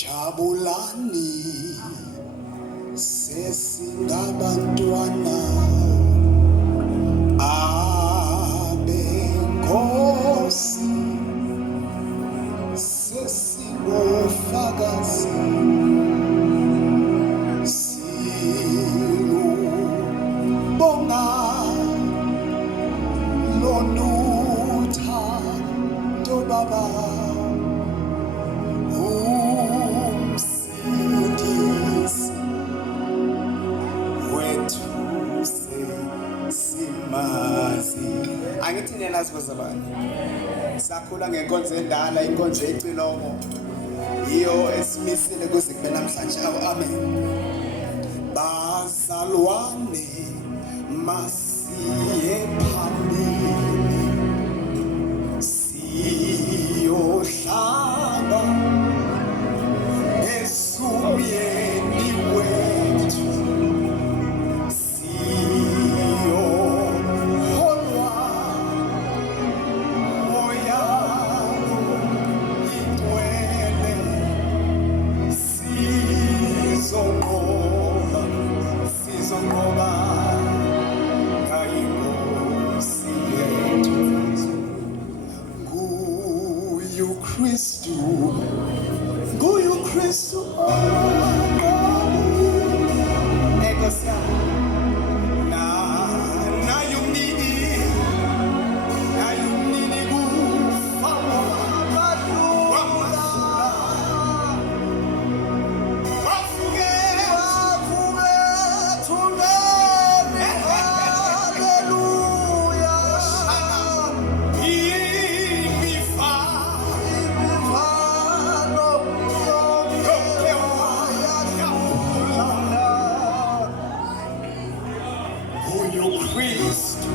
Jabulani sesingabantwana abenkosi sesingofakazi silubonga lolu thando Baba umsindisi wethu sesimazi. Angithi nina sibazalwane sakhula ngenkonzo endala, inkonzo yecilongo iyo esimisile kuze kube namhlanje. Amen. Bazalwane masiye phambili siyohlala esumyeni wethu siyoholwa moya ingcwele sizonqoba ngayinkosi yethu nguyu Kristu Enkosi naye umnini kufa wamadlula wavuke thuleni haleluya imifano yonke wayadlula nguyu Kristu